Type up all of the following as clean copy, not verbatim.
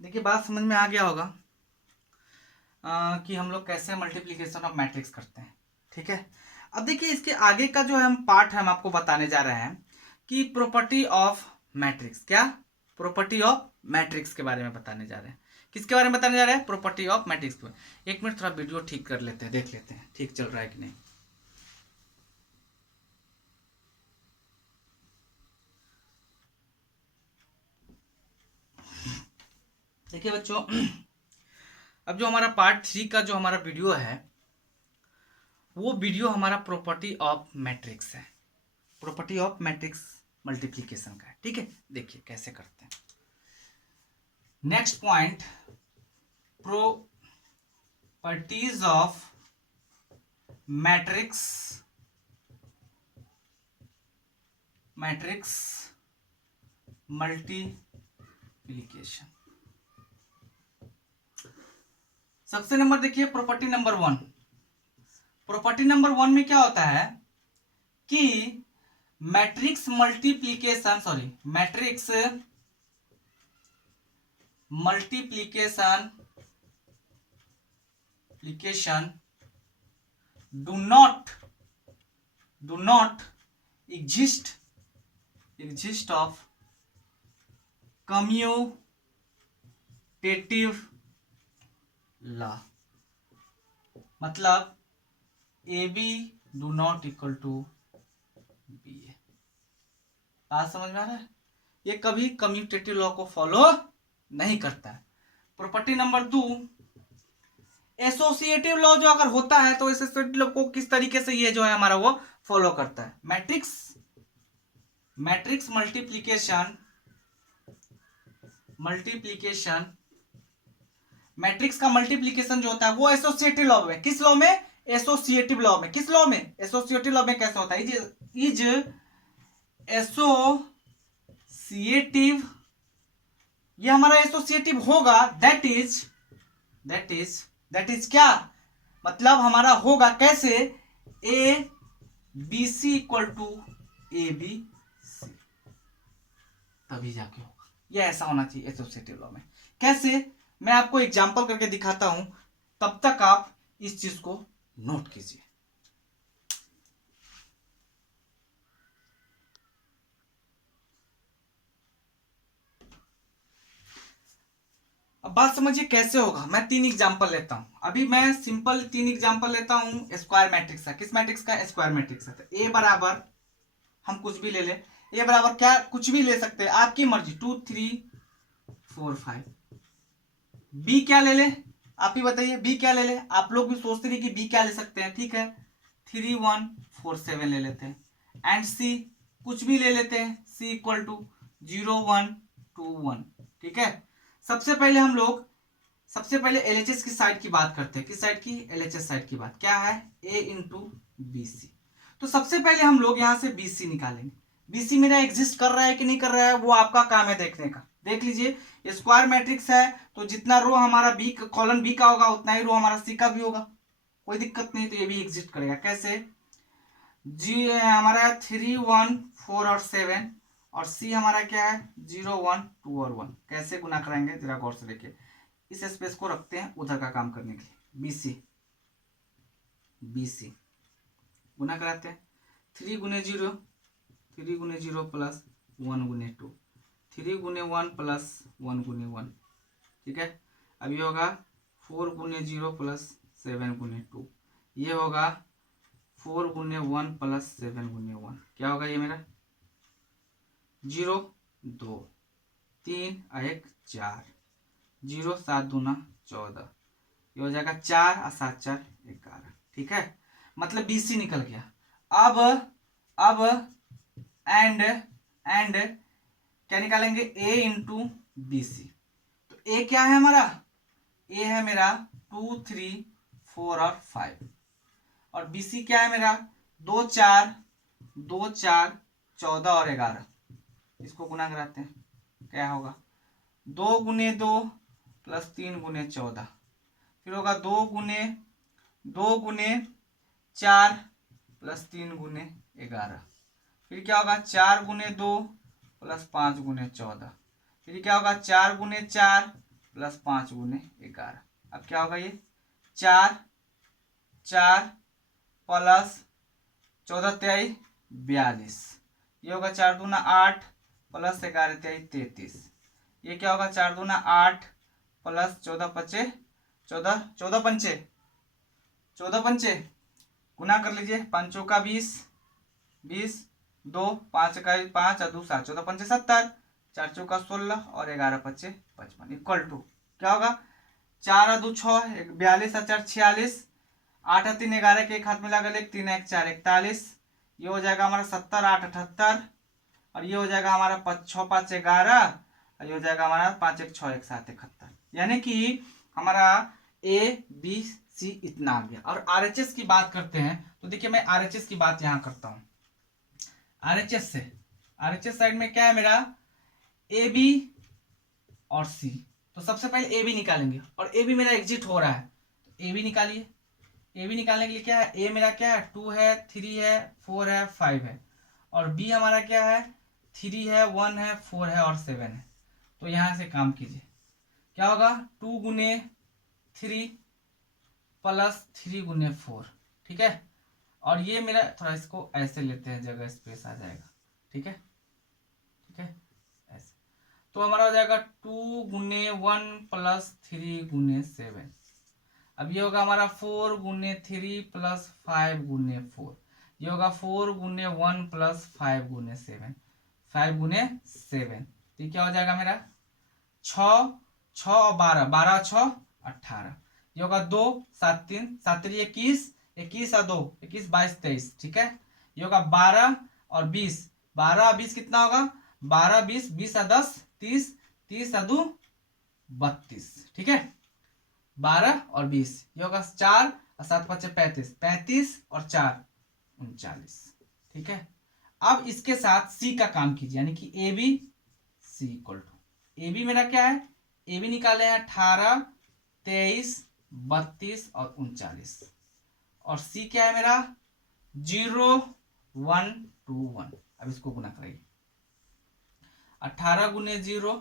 देखिए बात समझ में आ गया होगा कि हम लोग कैसे मल्टीप्लिकेशन ऑफ मैट्रिक्स करते हैं। ठीक है, अब देखिए इसके आगे का जो है हम पार्ट हम आपको बताने जा रहे हैं कि प्रॉपर्टी ऑफ मैट्रिक्स। क्या? प्रॉपर्टी ऑफ मैट्रिक्स के बारे में बताने जा रहे हैं। किसके बारे में बताने जा रहे हैं? प्रॉपर्टी ऑफ मैट्रिक्स के। एक मिनट, थोड़ा वीडियो ठीक कर लेते हैं, देख लेते हैं ठीक चल रहा है कि नहीं। देखिए बच्चों, अब जो हमारा पार्ट 3 का जो हमारा वीडियो है वो वीडियो हमारा प्रॉपर्टी ऑफ मैट्रिक्स है, प्रॉपर्टी ऑफ मैट्रिक्स मल्टीप्लिकेशन का है। ठीक है, देखिए कैसे करते हैं। Next point, properties of matrix multiplication. सबसे नंबर देखिए प्रॉपर्टी नंबर 1। प्रॉपर्टी नंबर 1 में क्या होता है कि matrix multiplication do not exist of commutative law। मतलब AB do not equal to BA। बात समझ में आ रहा है? ये कभी कम्यूटेटिव लॉ को फॉलो नहीं करता है। प्रॉपर्टी नंबर 2, एसोसिएटिव लॉ जो अगर होता है तो एसोसिएटिव लॉ को किस तरीके से ये जो है हमारा वो फॉलो करता है। मैट्रिक्स मल्टीप्लिकेशन मैट्रिक्स का मल्टीप्लिकेशन जो होता है वो एसोसिएटिव लॉ में। किस लॉ में? एसोसिएटिव लॉ में। किस लॉ में? एसोसिएटिव लॉ में कैसे होता है? इज एसोसिएटिव, ये हमारा एसोसिएटिव होगा। दैट इज क्या? मतलब हमारा होगा कैसे? A B C equal to A B C, तभी जाके होगा। ये ऐसा होना चाहिए एसोसिएटिव लॉ में। कैसे? मैं आपको एग्जांपल करके दिखाता हूं, तब तक आप इस चीज को नोट कीजिए। अब बात समझिए कैसे होगा। मैं 3 एग्जांपल लेता हूं। अभी मैं सिंपल 3 एग्जांपल लेता हूं स्क्वायर मैट्रिक्स का। किस मैट्रिक्स का? स्क्वायर मैट्रिक्स का। ए बराबर, हम कुछ भी ले ले। ए बराबर क्या? कुछ भी ले सकते हैं, आपकी मर्जी। 2 3 4 5। बी क्या ले ले? आप ही बताइए, बी क्या ले ले? आप लोग भी सोचते रहिए कि बी क्या ले सकते हैं। ठीक है, 3 1 4 7 ले लेते हैं। एंड सी कुछ भी ले लेते हैं। सी इक्वल टू 0 1 2 1। ठीक है, सबसे पहले एलएचएस की साइड की बात करते हैं। किस साइड की? एलएचएस साइड की बात। क्या है? ए इंटू बी सी। तो सबसे पहले हम लोग यहां से बीसी निकालेंगे। बीसी मेरा एग्जिस्ट कर रहा है कि नहीं कर रहा है, वो आपका काम है देखने का। देख लीजिए, स्क्वायर मैट्रिक्स है तो जितना रो हमारा बी कॉलम बी का होगा उतना ही रो हमारा सी का भी होगा, कोई दिक्कत नहीं। तो ये भी एग्जिस्ट करेगा। कैसे? जी हमारा 3 1 4 और 7, और सी हमारा क्या है? 0 1 2 और 1। कैसे गुना कराएंगे जरा गौर से देखिए। इस स्पेस को रखते हैं उधर का काम करने के लिए। बीसी गुना कराते हैं। 3 गुने 0 प्लस 1 गुने 2, 3 गुने 1 प्लस 1 गुने 1। ठीक है, अब ये होगा 4 गुने 0 प्लस 7 गुने 2। ये होगा 4 गुने 1 प्लस 7 गुने 1। क्या होगा ये मेरा? 0 2 3 1 4, 0 7 दूना 14। ये हो जाएगा 4 और 7 4 11। ठीक है, मतलब बीसी निकल गया। अब एंड क्या निकालेंगे? ए इंटू बी सी। तो ए क्या है हमारा? ए है मेरा 2 3 4 और 5, और बी सी क्या है मेरा? 2 4 14 और 11। इसको गुना कराते हैं, क्या होगा? 2 गुने 2 प्लस 3 गुने 14, फिर होगा 2 गुने 4 प्लस 3 गुने 11, फिर क्या होगा? 4 गुने 2 प्लस 5 गुने 14, फिर क्या होगा? 4 गुने 4 प्लस 5 गुने 11। अब क्या होगा ये 4 4 प्लस 14 23 42। ये होगा 4 दूना 8 प्लस 11 23 33। ये क्या होगा 4 दूना 8 प्लस 14 पचे 14 14 पंचे 14 पंचे गुना कर लीजिए, 5 चौका 20 20 2 5 का 5 और 2 7 14 पंचे 70 4 चौका 16 और 11 पच्चे 55 इक्वल टू क्या होगा 4 और 2 6 42 और 4 46 8 और 3 11 के एक हाथ में लगा 1 3 1 4 41। ये हो जाएगा हमारा 70 8 78 और ये हो जाएगा हमारा 6 5 11 और ये हो जाएगा हमारा 5 1 6 1 7 71। यानी कि हमारा ए बी सी इतना आ गया। और आरएचएस की बात करते हैं तो देखिए मैं आरएचएस की बात यहाँ करता हूँ। आरएचएस से आरएचएस साइड में क्या है मेरा ए बी और सी। तो सबसे पहले ए बी निकालेंगे और ए बी मेरा एग्जिट हो रहा है तो ए बी निकालिए। ए बी निकालने के लिए क्या है ए मेरा क्या है 2 है 3 है 4 है 5 है और बी हमारा क्या है 3 है 1 है 4 है और 7 है। तो यहां से काम कीजिए क्या होगा 2 गुने 3 प्लस 3 गुने 4। ठीक है और ये मेरा थोड़ा इसको ऐसे लेते हैं जगह स्पेस आ जाएगा। ठीक है ऐसे तो हमारा हो जाएगा 2 गुने 1 प्लस 3 गुने 7। अब ये होगा हमारा 4 गुने 3 प्लस 5 गुने 4। ये होगा 4 गुने 1 प्लस 5 गुने 7 5 गुने 7। तो क्या हो जाएगा मेरा 6 6 और 12 12 6 18। ये होगा 2 7 3 7 3 21 21 और 2 21 22 23। ठीक है ये होगा 12 और 20 12 20 कितना होगा 12 20 20 और 10 30 30 और 2 32। ठीक है 12 और 20 ये होगा 4 और 7 5 35 35 और 4 39। ठीक है अब इसके साथ सी का काम कीजिए यानी कि A B C equal to A B मेरा क्या है ए बी निकाले हैं 18 23 32 और 39 और सी क्या है मेरा 0 1 2 1। अब इसको गुना कराइए 18 गुने 0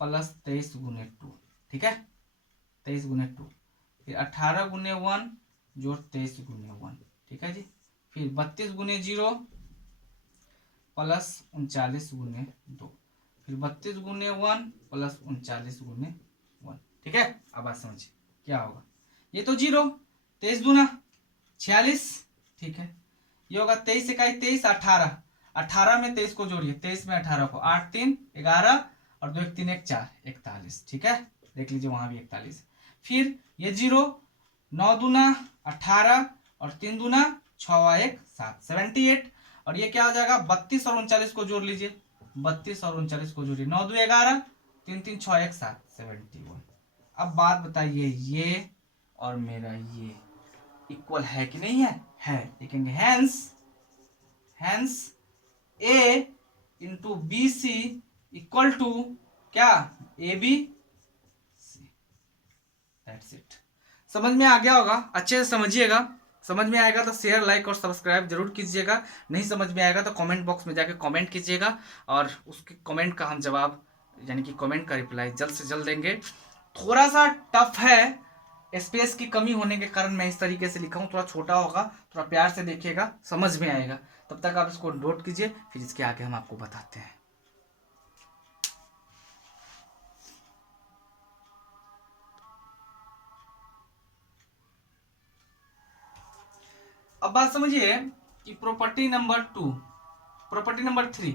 प्लस 23 गुने 2। ठीक है 23 गुने 2 फिर 18 गुने 1 जोड़ 23 गुने 1। ठीक है जी फिर 32 गुने 0 प्लस 39 गुने 2 फिर 32 गुने 1 प्लस 39 गुने 1। ठीक है अब बात समझिए क्या होगा ये तो 0 23 दूना 46। ठीक है ये होगा 23 इकाई 23 18 18 में 23 को जोड़िए 23 में 18 को 8 3 11 और 2 1 3 1 4 41। ठीक है देख लीजिए वहां भी 41। फिर ये 0 9 दूना 18 और 3 दूना 6 1 7 78 और ये क्या हो जाएगा 32 और 39 को जोड़ लीजिए 32 और 39 को जोड़िए 9 2 11 3 3 6 1 7 71। अब बात बताइए ये और मेरा ये इक्वल है कि नहीं है लिखेंगे hence A into B C equal to क्या A B C. That's it. समझ में आ गया होगा अच्छे से समझिएगा। समझ में आएगा तो शेयर लाइक और सब्सक्राइब जरूर कीजिएगा। नहीं समझ में आएगा तो कमेंट बॉक्स में जाके कमेंट कीजिएगा और उसके कमेंट का हम जवाब यानी कि कमेंट का रिप्लाई जल्द से जल्द देंगे। थोड़ा सा टफ है स्पेस की कमी होने के कारण मैं इस तरीके से लिखा हूँ थोड़ा छोटा होगा थोड़ा प्यार से देखिएगा समझ में आएगा। तब तक आप इसको नोट कीजिए फिर इसके आगे हम आपको बताते हैं। अब बात समझिए कि property number 2 property number 3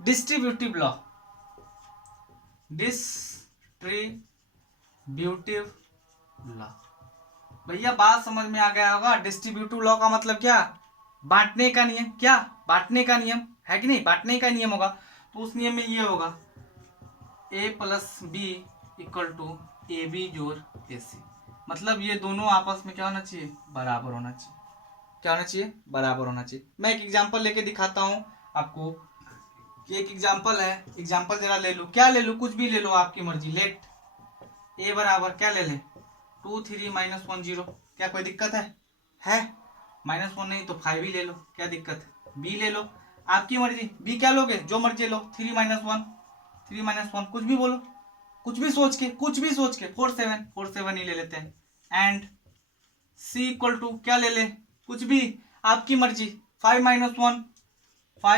distributive law law. भैया बात समझ में आ गया होगा। डिस्ट्रीब्यूटिव लॉ का मतलब क्या बांटने का नियम। क्या बांटने का नियम है कि नहीं बांटने का नियम होगा तो उस नियम में ये होगा a plus B equal to A B जोड़ ए सी। मतलब ये दोनों आपस में क्या होना चाहिए बराबर होना चाहिए। क्या होना चाहिए बराबर होना चाहिए। मैं एक एग्जांपल लेके दिखाता हूं आपको। एक एग्जांपल है एग्जांपल जरा ले लो क्या ले लो कुछ भी ले लो आपकी मर्जी। लेट ए बराबर क्या ले लें 2 3 -1 0। क्या कोई दिक्कत है -1 नहीं तो 5 ही ले लो क्या दिक्कत है। बी ले लो आपकी मर्जी बी क्या लोगे जो मर्जी लो 3 -1 3 -1 कुछ भी बोलो कुछ भी सोच के 4 7 ही ले लेते हैं। एंड सी इक्वल टू क्या ले ले, कुछ भी आपकी मर्जी, 5 -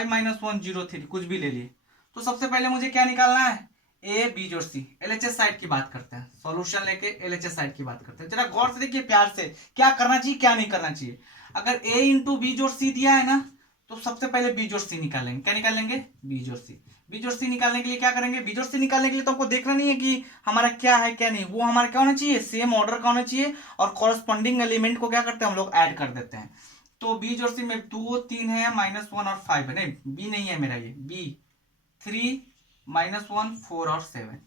1 0 3 कुछ भी ले लिए। तो सबसे पहले मुझे क्या निकालना है, ए बी जोड़ सी। एलएचएस साइड की बात करते हैं, सॉल्यूशन लेके एलएचएस साइड की बात करते हैं। जरा गौर से देखिए, प्यार से, क्या करना चाहिए क्या नहीं करना चाहिए। अगर ए इंटू बी जोड़ सी दिया है ना, तो सबसे पहले बी जोड़ सी निकालेंगे। क्या निकालेंगे, बी जोड़ सी। बी जोड़ सी निकालने के लिए क्या करेंगे, बी जोड़ सी निकालने के लिए तो हमको देखना नहीं है कि हमारा क्या है क्या नहीं, वो हमारा क्या होना चाहिए, सेम ऑर्डर का होना चाहिए, और कॉरस्पॉन्डिंग एलिमेंट को क्या करते हैं हम लोग, ऐड कर देते हैं। तो बी जोड़ सी में 2 3 है, -1 और 5 है, नहीं बी नहीं है मेरा, ये बी 3 -1 4 और 7,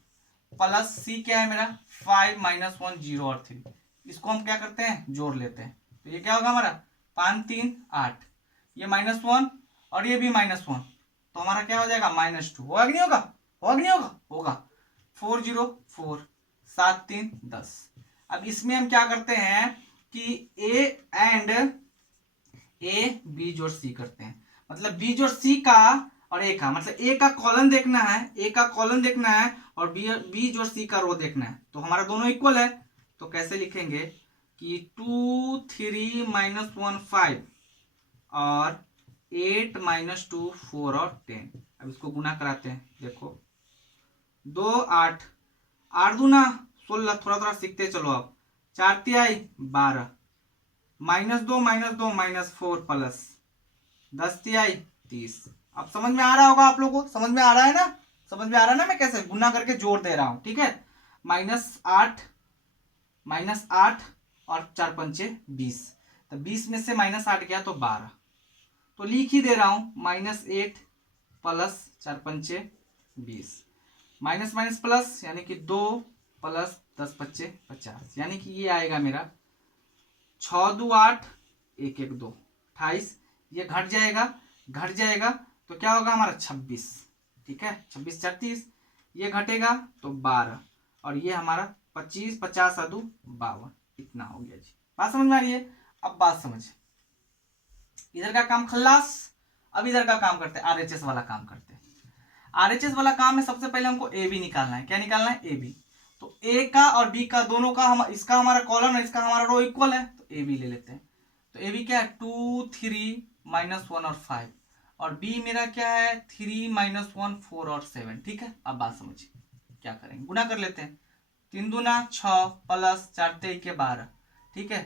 प्लस सी क्या है मेरा 5 -1 0 और 3। इसको हम क्या करते हैं, जोड़ लेते हैं। तो ये क्या होगा हमारा 5 3 8, ये -1 और ये भी -1, तो हमारा क्या हो जाएगा -2। होगा कि नहीं होगा, होगा कि नहीं होगा, होगा। 4 0 4, 7 3 10। अब इसमें हम क्या करते हैं कि ए बी जोड़ सी करते हैं। मतलब बी जोड़ सी का और ए का, मतलब ए का कॉलम देखना है, ए का कॉलम देखना है, और बी जोड़ सी का रो देखना है। तो हमारा दोनों इक्वल है, तो कैसे लिखेंगे कि 2 3 -1 5 और 8 -2 4 और 10। अब इसको गुना कराते हैं, देखो 2 8 8 दूना 16, थोड़ा थोड़ा सीखते चलो। अब 4 तिहाई 12, -2 -2 -4 प्लस 10 तिहाई 30। अब समझ में आ रहा होगा आप लोगों को, समझ में आ रहा है ना, समझ में आ रहा है ना, मैं कैसे गुना करके जोड़ दे रहा हूं, ठीक है। -8 और 4 पंचे 20, तो 20 में से -8 गया तो 12, तो लिख ही दे रहा हूं -8 प्लस 4 पंचे 20, माइनस माइनस प्लस, यानी कि 2 प्लस 10 पच्चे 50, यानी कि ये आएगा मेरा 6 2 8 1 1 2 28। ये घट जाएगा तो क्या होगा हमारा 26, ठीक है, 26 36, ये घटेगा तो 12, और ये हमारा 25 50 और 2 52, इतना हो गया जी। बात समझ में आ रही है। अब बात समझ, इधर का काम खल्लास। अब इधर का काम करते हैं, आरएचएस वाला काम करते हैं। आरएचएस वाला काम है, सबसे पहले हमको ए बी निकालना है। क्या निकालना है, ए बी। तो ए का और बी का दोनों का इसका हमारा कॉलम है, इसका हमारा रो इक्वल है, तो ए बी ले लेते हैं। तो ए बी क्या है 2 3 -1 और 5, और बी मेरा क्या है 3 -1 4 और 7, ठीक है। अब बात समझिए, क्या करेंगे, गुना कर लेते हैं। 3 दूना 6 प्लस 4 3 12, ठीक है।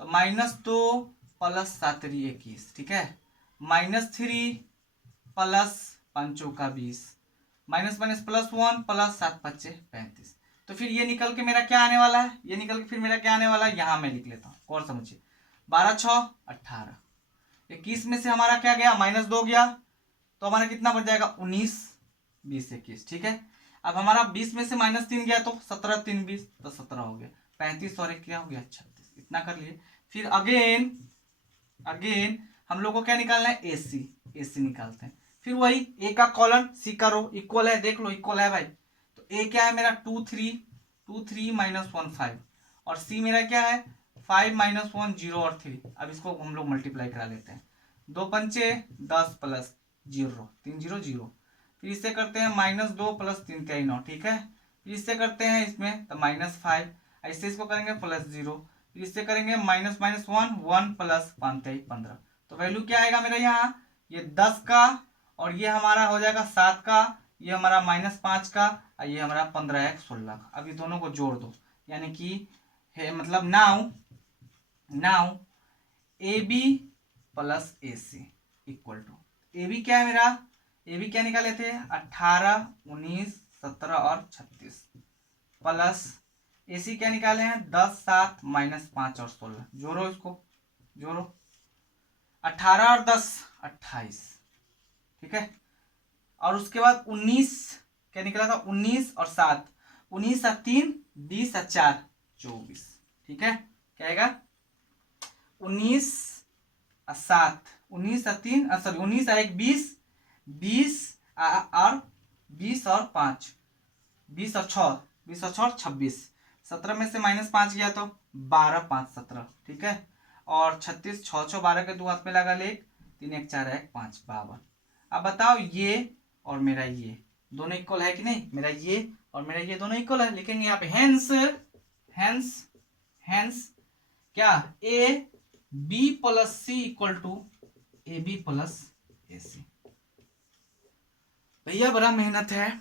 तो -2 प्लस 7 21, ठीक है। -3 प्लस 5 का 20, माइनस माइनस +1 प्लस 7 5 35। तो फिर ये निकल के मेरा क्या आने वाला है, ये निकल के फिर मेरा क्या आने वाला है, यहाँ मैं लिख लेता हूँ, और समझिए 12 6 18, 21 में से हमारा क्या गया -2 गया, तो हमारा कितना बच जाएगा 19 20 21, ठीक है। अब हमारा 20 में से -3 गया तो 17 3 20, तो 17 हो गया, 35 और 1 क्या हो गया 36, इतना कर लिए। फिर अगेन हम लोग को क्या निकालना है, एसी निकालते हैं। फिर वही ए का कॉलन सी का रो इक्वल है, देख लो इक्वल है भाई। तो ए क्या है मेरा 2 3 -1 5, और सी मेरा क्या है 5 -1 0 और 3। अब इसको हम लोग मल्टीप्लाई करा लेते हैं, 2 पंचे 10 प्लस 0 3 0 0। फिर इससे करते हैं -2 प्लस 3 3 9, ठीक है। फिर इससे करते हैं इसमें तो -5, ऐसे इसको करेंगे +0। फिर इससे करेंगे -1 1 प्लस 5 15। तो वैल्यू क्या आएगा मेरा यहाँ, ये 10 का, और ये हमारा हो जाएगा 7 का, ये हमारा -5 का, और ये हमारा 15 1 16 का। अब ये दोनों को जोड़ दो, यानी कि मतलब now A B plus A C equal to, A B क्या है मेरा, ए बी क्या निकाले थे 18 19 17 और 36, प्लस ए सी क्या निकाले हैं 10 7 -5 और 16। जोड़ो, इसको जोड़ो, 18 और 10 28, ठीक है। और उसके बाद 19 क्या निकला था 19 और 7, 19 और 3 20 और 4 24, ठीक है। क्या आएगा 19 और 7, 19 और 3 सॉरी 19 और 1 20, 20 और 20 और 5 20 और 6 20 और 6 26, 17 में से -5 गया तो 12 5 17, ठीक है। और 36 6 6 12 के 2 हाथ में लगा ले, 3 1 4 1 5 52। अब बताओ ये और मेरा ये दोनों इक्वल है कि नहीं, मेरा ये और मेरा ये दोनों इक्वल है, लिखेंगे यहाँ पे हेंस हेंस हेंस क्या A B plus C equal to A B plus A C. भैया बड़ा मेहनत है,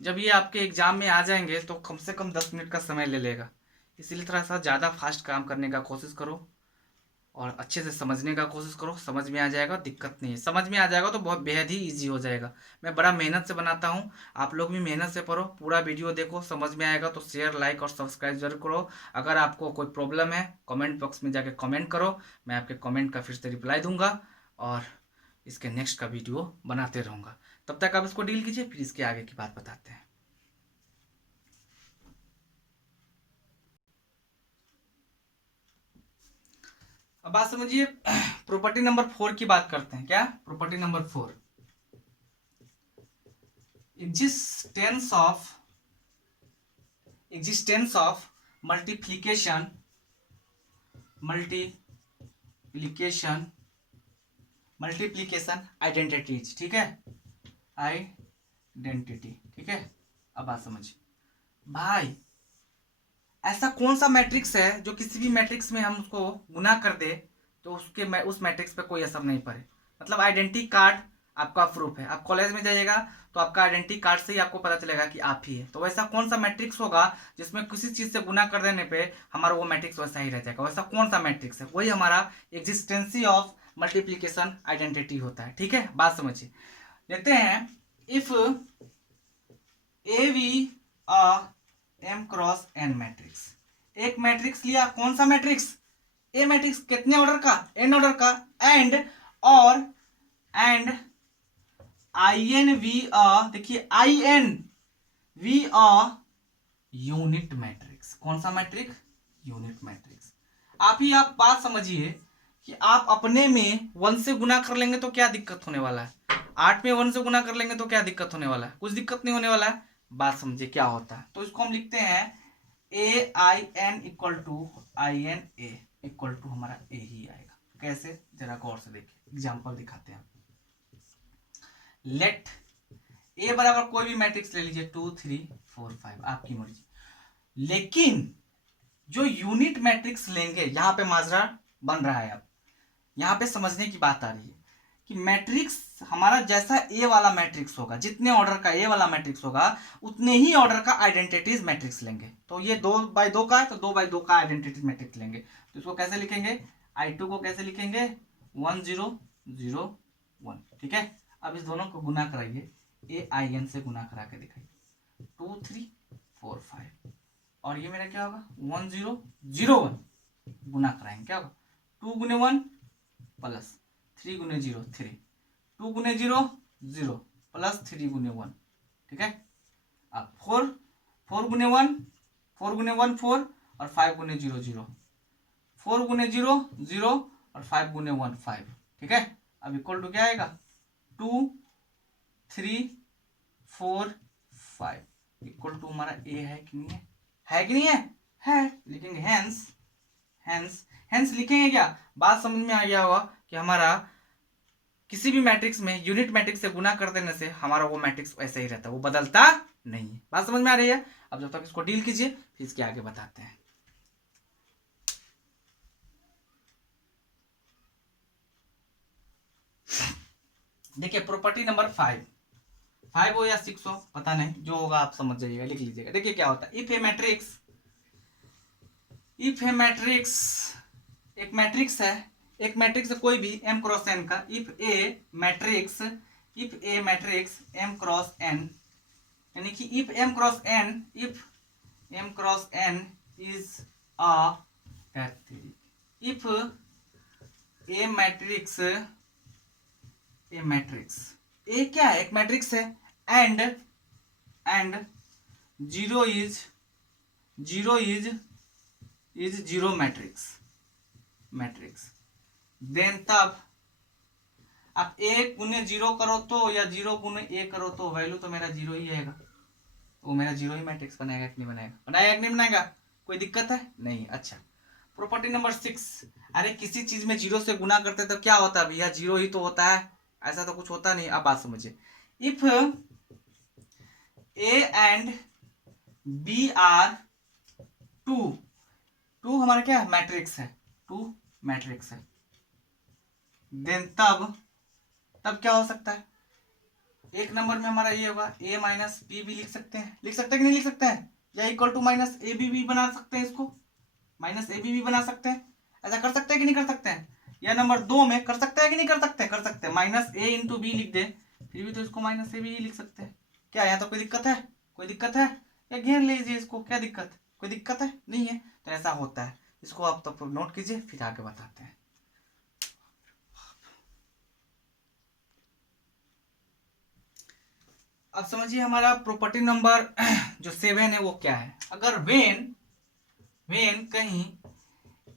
जब ये आपके एग्जाम में आ जाएंगे तो कम से कम 10 मिनट का समय ले लेगा, इसीलिए थोड़ा सा ज़्यादा फास्ट काम करने का कोशिश करो और अच्छे से समझने का कोशिश करो। समझ में आ जाएगा, दिक्कत नहीं है, समझ में आ जाएगा तो बहुत बेहद ही इजी हो जाएगा। मैं बड़ा मेहनत से बनाता हूँ, आप लोग भी मेहनत से पढ़ो, पूरा वीडियो देखो, समझ में आएगा तो शेयर लाइक और सब्सक्राइब जरूर करो। अगर आपको कोई प्रॉब्लम है कमेंट बॉक्स में जाके कमेंट करो, मैं आपके कमेंट का फिर से रिप्लाई दूंगा और इसके नेक्स्ट का वीडियो बनाते रहूँगा। तब तक आप इसको डील कीजिए, फिर इसके आगे की बात बताते हैं। अब बात समझिए, प्रॉपर्टी नंबर 4 की बात करते हैं। क्या property number 4, existence of multiplication identities, ठीक है, आइडेंटिटी, ठीक है। अब बात समझिए भाई, ऐसा कौन सा मैट्रिक्स है जो किसी भी मैट्रिक्स में हम उसको गुना कर दे तो उस मैट्रिक्स पे कोई असर नहीं पड़े। मतलब आइडेंटिटी कार्ड आपका प्रूफ है, आप कॉलेज में जाइएगा तो आपका आइडेंटिटी कार्ड से ही आपको पता चलेगा कि आप ही है। तो वैसा कौन सा मैट्रिक्स होगा जिसमें किसी चीज से गुना कर देने पे हमारा वो मैट्रिक्स वैसा ही रह जाएगा, वैसा कौन सा मैट्रिक्स है? वही हमारा एग्जिस्टेंसी ऑफ मल्टीप्लीकेशन आइडेंटिटी होता है, ठीक है। बात समझिए, देखते हैं, if A be m cross n matrix, एक मैट्रिक्स लिया, कौन सा मैट्रिक्स? ए मैट्रिक्स, कितने ऑर्डर का? एन ऑर्डर का। एंड आई एन वी देखिए I n be unit matrix. कौन सा मैट्रिक्स? Unit matrix. आप बात समझिए कि आप अपने में 1 से गुना कर लेंगे तो क्या दिक्कत होने वाला है, 8 में 1 से गुना कर लेंगे तो क्या दिक्कत होने वाला है? कुछ दिक्कत नहीं होने वाला है। बात समझिए क्या होता है, तो इसको हम लिखते हैं A I N equal to I N A equal to हमारा ए ही आएगा। कैसे, जरा गौर से देखिए, एग्जांपल दिखाते हैं। लेट ए बराबर कोई भी मैट्रिक्स ले लीजिए, 2 3 4 5, आपकी मर्जी। लेकिन जो यूनिट मैट्रिक्स लेंगे, यहां पे माजरा बन रहा है। अब यहां पे समझने की बात आ रही है कि मैट्रिक्स हमारा जैसा ए वाला मैट्रिक्स होगा, जितने ऑर्डर का ए वाला मैट्रिक्स होगा उतने ही ऑर्डर का आइडेंटिटीज मैट्रिक्स लेंगे। तो ये 2x2 का है तो 2x2 का आइडेंटिटीज मैट्रिक्स लेंगे। तो इसको कैसे लिखेंगे? I2 को कैसे लिखेंगे? 1 0 0 1, ठीक है। अब इस दोनों को गुना कराइए, ए आई एन से गुना करा के दिखाइए, 2 3 4 5, और ये मेरा क्या होगा? 1 0 0 1, गुना कराएंगे, क्या होगा? 2 गुने 1 प्लस 3 गुने 0 3, 2 गुने 0 0 प्लस 3 गुने 1, ठीक है। अब 4 गुने 1 4 और 5 गुने 0 0, 4 गुने 0 0 और 5 गुने 1 5, ठीक है। अब इक्वल टू क्या आएगा? 2 3 4 5 इक्वल टू हमारा ए है कि नहीं है? है कि नहीं है? है। लिखेंगे हेंस हेंस हेंस लिखेंगे क्या? बात समझ में आ गया होगा कि हमारा किसी भी मैट्रिक्स में यूनिट मैट्रिक्स से गुना कर देने से हमारा वो मैट्रिक्स ऐसे ही रहता है, वो बदलता नहीं है। बात समझ में आ रही है? अब जब तक इसको डील कीजिए, फिर इसके आगे बताते हैं। देखिए प्रॉपर्टी नंबर 5 हो या 6 हो पता नहीं, जो होगा आप समझ जाइएगा, लिख लीजिएगा। देखिए क्या होता है, इफ ए मैट्रिक्स एक मैट्रिक्स है, एक मैट्रिक्स कोई भी m क्रॉस n का, if A matrix m cross n, यानी कि if m cross n is a if A matrix A क्या है? एक मैट्रिक्स है, and zero is zero matrix then तब आप ए गुने 0 करो तो या 0 गुने ए करो तो वैल्यू तो मेरा 0 ही आएगा, तो वो मेरा 0 ही मैट्रिक्स बनाएगा कि नहीं बनाएगा? बनाएगा कि नहीं बनाएगा? कोई दिक्कत है? नहीं। अच्छा, प्रॉपर्टी नंबर 6, अरे किसी चीज में 0 से गुना करते तो क्या होता है भैया? 0 ही तो होता है, ऐसा तो कुछ होता नहीं। अब बात समझिए, if A and B are two, two हमारा क्या है, मैट्रिक्स है, टू मैट्रिक्स है, देन तब क्या हो सकता है, एक नंबर में हमारा ये होगा ए माइनस बी भी लिख सकते हैं, लिख सकते हैं कि नहीं लिख सकते हैं, या equal to minus A B भी बना सकते हैं, इसको माइनस ए बी भी बना सकते हैं, ऐसा कर सकते हैं कि नहीं कर सकते हैं, या नंबर 2 में कर सकते हैं कि नहीं कर सकते हैं, कर सकते हैं, माइनस ए इंटू बी लिख दे, फिर भी तो इसको माइनस ए बी लिख सकते हैं, क्या यहाँ तो कोई दिक्कत है, कोई दिक्कत है, या घेर लीजिए इसको, क्या दिक्कत, कोई दिक्कत है नहीं है, तो ऐसा होता है, इसको आप तो नोट कीजिए, फिर आगे बताते हैं। अब समझिए हमारा प्रॉपर्टी नंबर जो 7 है वो क्या है, अगर वेन कहीं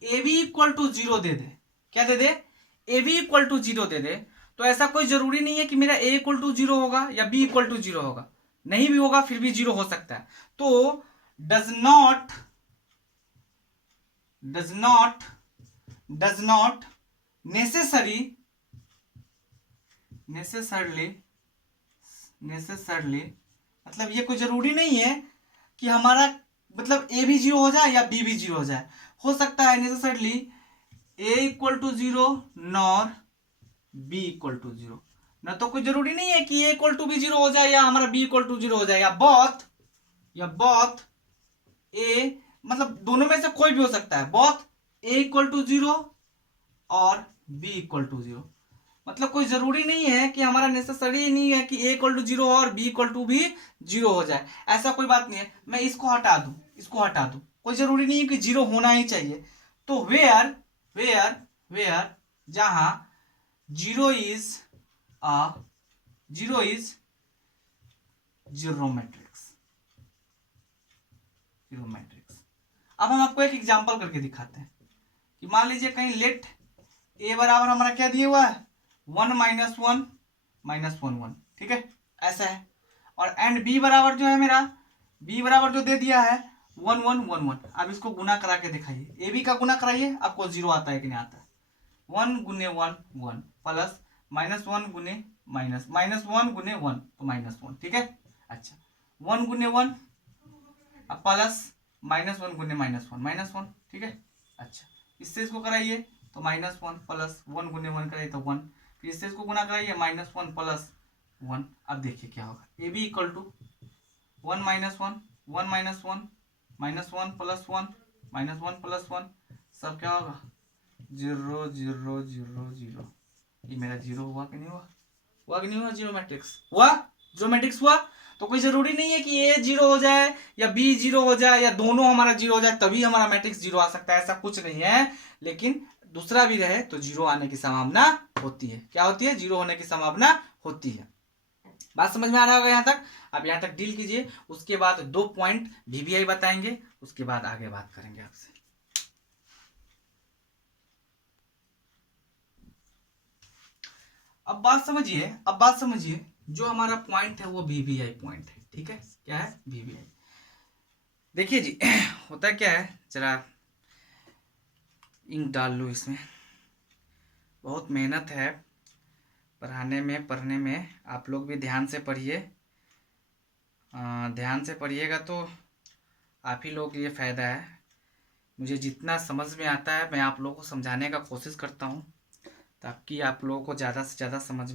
ए बी इक्वल टू 0 दे दे, क्या दे दे, ए बी इक्वल टू 0 दे दे, तो ऐसा कोई जरूरी नहीं है कि मेरा ए इक्वल टू 0 होगा या बी इक्वल टू 0 होगा, नहीं भी होगा फिर भी 0 हो सकता है, तो डज नॉट नेसेसरली मतलब ये कोई जरूरी नहीं है कि हमारा मतलब ए भी 0 हो जाए या बी भी 0 हो जाए, हो सकता है necessarily A equal to 0 nor B equal to 0, ना तो कोई जरूरी नहीं है कि ए इक्वल टू बी 0 हो जाए या हमारा बी इक्वल टू 0 हो जाए, या बोथ ए, मतलब दोनों में से कोई भी हो सकता है, बोथ ए इक्वल टू 0 और बी इक्वल टू 0, मतलब कोई जरूरी नहीं है कि हमारा नेसेसरी नहीं है कि ए इक्वल टू 0 और बी इक्वल टू भी 0 हो जाए, ऐसा कोई बात नहीं है, मैं इसको हटा दूं, कोई जरूरी नहीं है कि 0 होना ही चाहिए, तो वेयर जहां 0 इज जीरो मैट्रिक्स। अब हम आपको एक एग्जांपल करके दिखाते हैं कि मान लीजिए कहीं लेट ए बराबर हमारा क्या दिया हुआ है 1 माइनस वन, ठीक है, ऐसा है, और एंड बी बराबर जो है मेरा, बी बराबर जो दे दिया है 1 अब इसको गुना करा के दिखाइए, ए बी का गुना कराइए, आपको 0 आता है कि नहीं आता है, 1 गुने 1 प्लस -1 गुने -1 गुने 1 तो -1, ठीक है, अच्छा 1 गुने 1 प्लस -1 गुने -1, ठीक है, अच्छा इससे इसको कराइए तो -1 प्लस 1 गुने 1 कराइए तो 1, फिर इससे इसको गुना कराइए -1 प्लस 1, अब देखिए क्या होगा, A B equal to 1 minus one plus 1 सब क्या होगा 0 0 0 0, ये मेरा 0 हुआ कि नहीं हुआ, जीरो मैट्रिक्स हुआ, तो कोई जरूरी नहीं है कि ए 0 हो जाए या बी 0 हो जाए या दोनों हमारा 0 हो जाए तभी हमारा मैट्रिक्स 0 आ सकता है, ऐसा कुछ नहीं है, लेकिन दूसरा भी रहे तो 0 आने की संभावना होती है, क्या होती है, 0 होने की संभावना होती है। बात समझ में आ रहा होगा यहाँ तक, आप यहाँ तक डील कीजिए, उसके बाद 2 पॉइंट VBI बताएंगे, उसके बाद आगे बात करेंगे आपसे। अब बात समझिए जो हमारा पॉइंट है वो VBI पॉइंट है, ठीक है, क्या है VBI, देखिए जी होता क्या है, जरा इंक डाल लो इसमें, बहुत मेहनत है पढ़ने में, आप लोग भी ध्यान से पढ़िए, ध्यान से पढ़िएगा तो आप ही लोग के लिए फ़ायदा है, मुझे जितना समझ में आता है मैं आप लोगों को समझाने का कोशिश करता हूँ ताकि आप लोगों को ज़्यादा से ज़्यादा समझ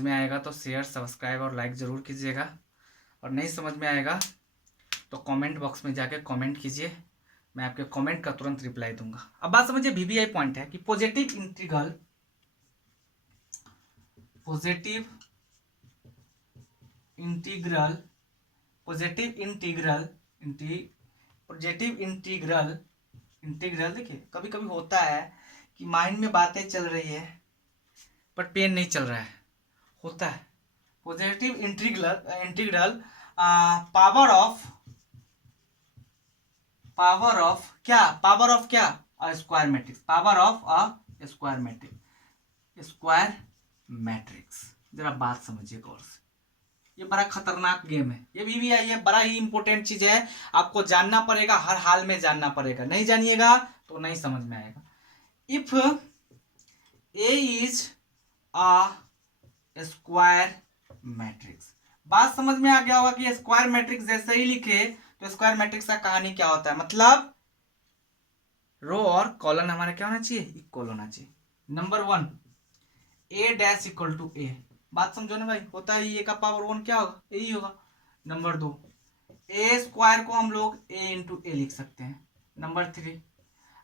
में आएगा तो शेयर सब्सक्राइब और लाइक ज़रूर कीजिएगा, और नहीं समझ में आएगा तो कमेंट बॉक्स में जाके कमेंट कीजिए, मैं आपके कमेंट का तुरंत रिप्लाई दूंगा। अब बात समझिए VBI पॉइंट है कि पॉजिटिव इंटीग्रल देखिए कभी कभी होता है कि माइंड में बातें चल रही है पर पेन नहीं चल रहा है, होता है, पॉजिटिव इंटीग्रल पावर ऑफ क्या स्क्वायर मैट्रिक्स, जरा बात समझिए गौर से, ये बड़ा खतरनाक गेम है, ये VBI है, बड़ा ही इंपॉर्टेंट चीज है, आपको जानना पड़ेगा, हर हाल में जानना पड़ेगा, नहीं जानिएगा तो नहीं समझ में आएगा। If A is a square matrix, बात समझ में आ गया होगा कि स्क्वायर मैट्रिक्स जैसे ही लिखे तो स्क्वायर मैट्रिक्स का कहानी क्या होता है, मतलब रो और कॉलम हमारा क्या होना चाहिए, इक्वल होना चाहिए। Number 1 A dash equal to A, बात समझो ना भाई, होता है ए का पावर 1 क्या होगा, ए ही होगा। नंबर 2 ए स्क्वायर को हम लोग ए इंटू ए लिख सकते हैं। नंबर 3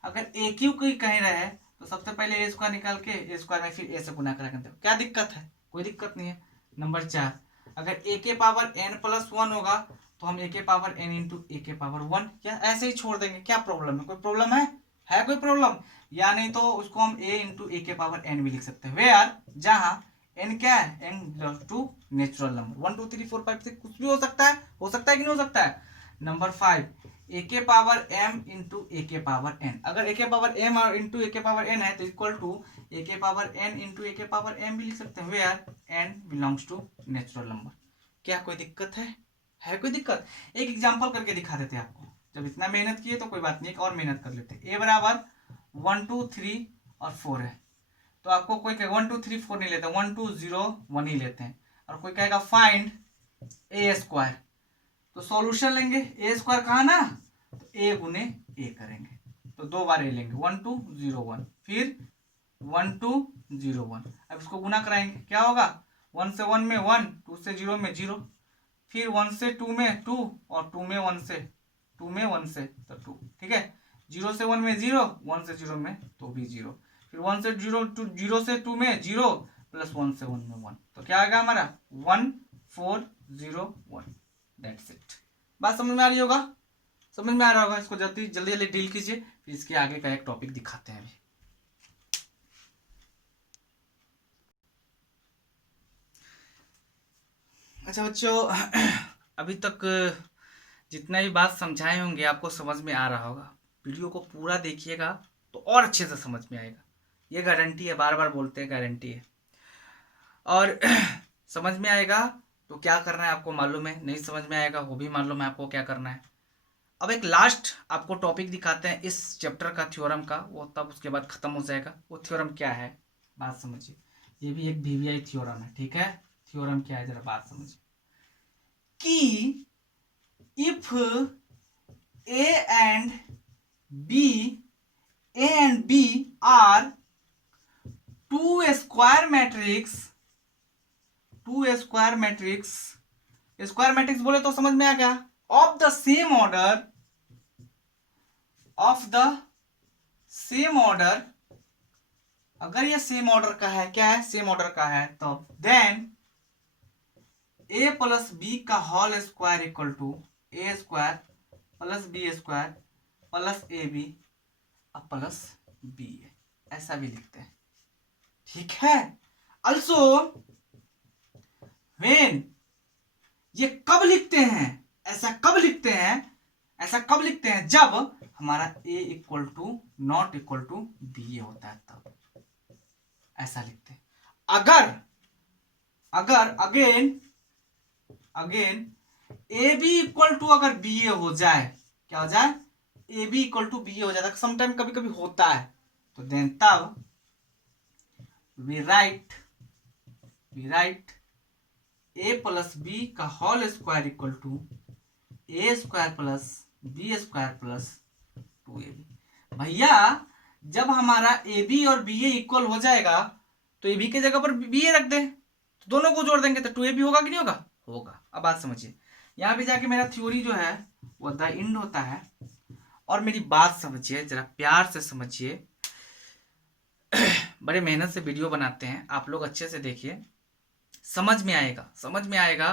अगर ए क्यू कोई कहीं रहे तो सबसे पहले ए स्क्वायर निकाल के ए स्क्वायर में फिर ए से गुना करा करते हो, क्या दिक्कत है, कोई दिक्कत नहीं है। नंबर 4 अगर ए के पावर n प्लस 1 होगा तो हम ए के पावर n इंटू ए के पावर 1 या ऐसे ही छोड़ देंगे, क्या प्रॉब्लम है, कोई प्रॉब्लम है कोई प्रॉब्लम, या नहीं तो उसको हम a इंटू ए के पावर n भी लिख सकते हैं, वेयर जहां n क्या है, n belongs to natural number. 1 2 3 4 5 6 कुछ भी हो सकता है कि नहीं हो सकता है। नंबर 5 ए के पावर m इंटू ए के पावर n, अगर ए के पावर m और इंटू ए के पावर n है तो इक्वल टू ए के पावर n इंटू ए के पावर m भी लिख सकते हैं, where n belongs to natural number. क्या कोई दिक्कत है कोई दिक्कत? एक एग्जांपल करके दिखा देते हैं आपको, जब इतना मेहनत किए तो कोई बात नहीं, एक और मेहनत कर लेते हैं। ए बराबर 1 2 3 और 4 है, तो आपको कोई कहे 1 2 3 4 नहीं लेते, 1 2 0 1 ही लेते हैं। और कोई कहेगा फाइंड ए स्क्वायर, तो सॉल्यूशन लेंगे ए स्क्वायर कहा ना, तो ए गुने ए करेंगे, तो 2 बार ए लेंगे, 1 2 0 1 फिर 1 2 0 1। अब इसको गुना कराएंगे, क्या होगा, 1 से 1 में 1, 2 से 0 में 0, फिर 1 से 2 में 2 और 2 में 1 से 1 से तो 2, ठीक है। 0 से 1 में 0, 1 से 0 में तो भी 0, फिर 1 से 0 से 2 में 0 प्लस 1 से 1 में 1, तो क्या आएगा हमारा 1 4 0 1। That's it. बात समझ में आ रही होगा, समझ में आ रहा होगा। इसको जल्दी जल्दी डील कीजिए, फिर इसके आगे का एक टॉपिक दिखाते हैं अभी। अच्छा बच्चों, अभी तक जितना भी बात समझाए होंगे आपको समझ में आ रहा होगा। वीडियो को पूरा देखिएगा तो और अच्छे से समझ में आएगा, ये गारंटी है, बार बार बोलते हैं गारंटी है। और समझ में आएगा तो क्या करना है आपको मालूम है, नहीं समझ में आएगा वो भी मालूम है आपको क्या करना है। अब एक लास्ट आपको टॉपिक दिखाते हैं इस चैप्टर का, थ्योरम का, वो तब उसके बाद खत्म हो जाएगा। वो थ्योरम क्या है बात समझिए, ये भी एक वीवीआई थ्योरम है, ठीक है। थ्योरम क्या है जरा बात समझिए कि if A and B are two square matrix बोले तो समझ में आ गया, ऑफ द सेम ऑर्डर, अगर ये सेम ऑर्डर का है, क्या है, सेम ऑर्डर का है, तो देन ए प्लस बी का whole square equal to a square plus b square plus a B plus b a, ऐसा भी लिखते हैं, ठीक है। अल्सो व्हेन, ये कब लिखते हैं, ऐसा कब लिखते हैं जब हमारा a equal to not equal to b a होता है, तब ऐसा लिखते हैं। अगर again a B equal to अगर बी ए हो जाए, क्या हो जाए, a B equal to b a हो जाता है, समटाइम कभी कभी होता है, तो देन तब we write a plus b का whole square equal to a square plus b square plus 2ab। भैया जब हमारा ए बी और बी ए इक्वल हो जाएगा तो ए बी के जगह पर बी ए रख दें, तो दोनों को जोड़ देंगे तो 2ab होगा कि नहीं होगा। अब बात समझिए, यहाँ पे जाके मेरा थ्योरी जो है वो द एंड होता है, और मेरी बात समझिए जरा प्यार से समझिए। बड़े मेहनत से वीडियो बनाते हैं आप लोग, अच्छे से देखिए, समझ में आएगा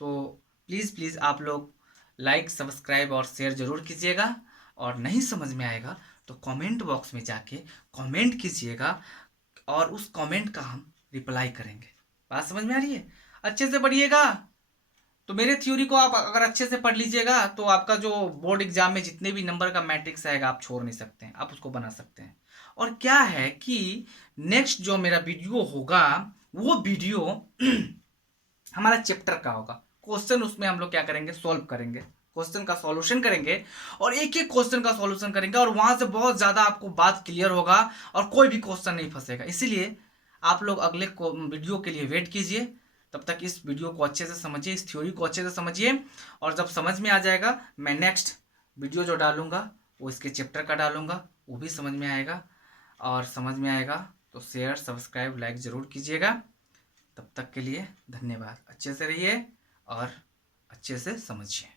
तो प्लीज़ आप लोग लाइक सब्सक्राइब और शेयर जरूर कीजिएगा। और नहीं समझ में आएगा तो कमेंट बॉक्स में जाके कमेंट कीजिएगा, और उस कमेंट का हम रिप्लाई करेंगे। बात समझ में आ रही है, अच्छे से पढ़िएगा। तो मेरे थ्योरी को आप अगर अच्छे से पढ़ लीजिएगा तो आपका जो बोर्ड एग्जाम में जितने भी नंबर का मैट्रिक्स आएगा आप छोड़ नहीं सकते हैं, आप उसको बना सकते हैं। और क्या है कि नेक्स्ट जो मेरा वीडियो होगा वो वीडियो हमारा चैप्टर का होगा, क्वेश्चन उसमें हम लोग क्या करेंगे, सॉल्व करेंगे, क्वेश्चन का सॉल्यूशन करेंगे, और एक एक क्वेश्चन का सॉल्यूशन करेंगे, और वहां से बहुत ज्यादा आपको बात क्लियर होगा और कोई भी क्वेश्चन नहीं फंसेगा। इसीलिए आप लोग अगले वीडियो के लिए वेट कीजिए। तब तक इस वीडियो को अच्छे से समझिए, इस थ्योरी को अच्छे से समझिए, और जब समझ में आ जाएगा मैं नेक्स्ट वीडियो जो डालूंगा वो इसके चैप्टर का डालूंगा, वो भी समझ में आएगा। और समझ में आएगा तो शेयर सब्सक्राइब लाइक ज़रूर कीजिएगा। तब तक के लिए धन्यवाद। अच्छे से रहिए और अच्छे से समझिए।